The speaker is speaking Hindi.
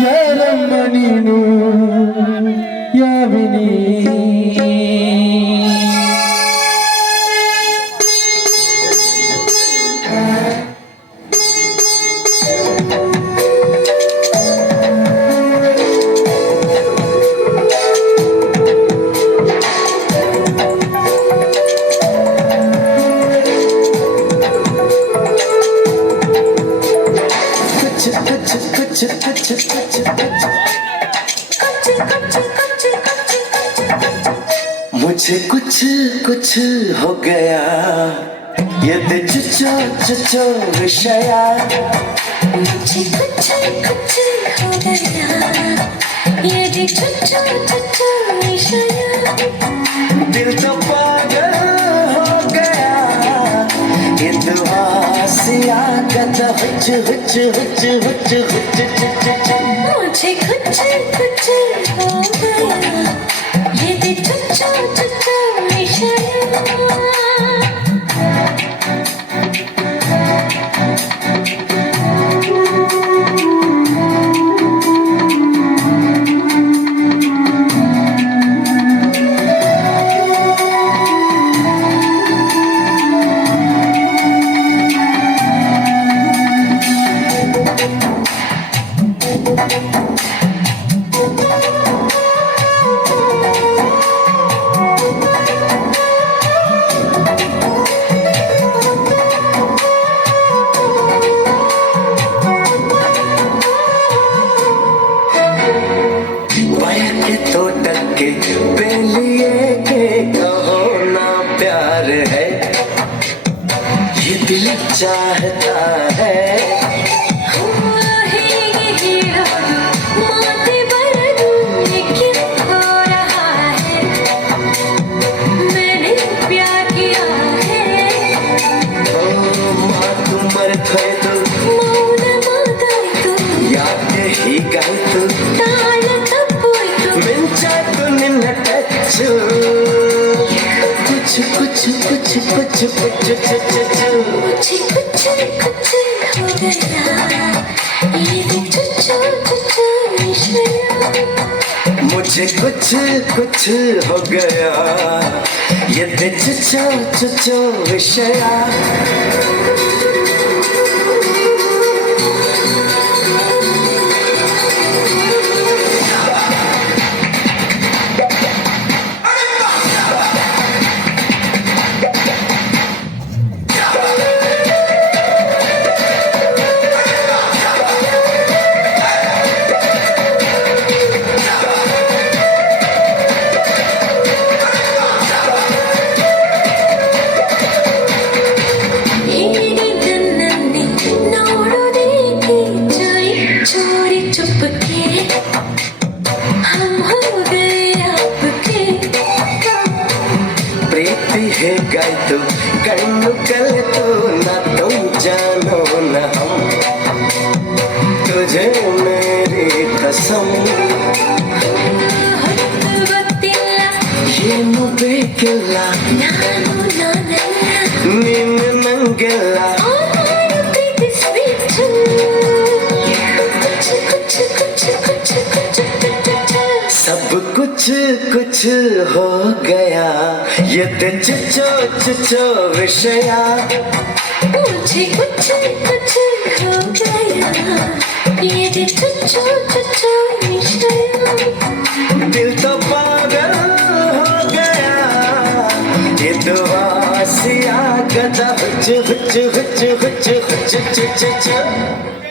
ಯಾರಮ್ಮ ನೀನು ಯಾವಿನಿ मुझे कुछ कुछ हो गया ये दिल चुचो विषया मुझे कुछ कुछ हो गया ये दिल चुचो विषया दिल तो पागल हो गया ये दुआ सिया गदा हुच हुच हुच हुच हुच मुझे कुछ कुछ हो गया ये दिल चुचो विषया बेलिए के कहो ना प्यार है ये दिल चाहता है कुछ कुछ कुछ कुछ कुछ मुझे कुछ कुछ हो गया ये दिल चुचो विषया मुझे कुछ कुछ हो गया ये दिल चुचो विषया प्रीति है गाय तो कण्णु कल तो ना तुम जानो न हम तुझे मेरी कसम ये बेकिಲ್ಲ ನೀನು ನಂಗೆಲ್ಲ सब कुछ कुछ हो गया ये दिल चुचो विषया मुझे कुछ कुछ हो गया ये दिल चुचो विषया दिल तो पागल हो गया ये दुआ सिया गदा हुच हुच हुच हुच हुच हुच हुच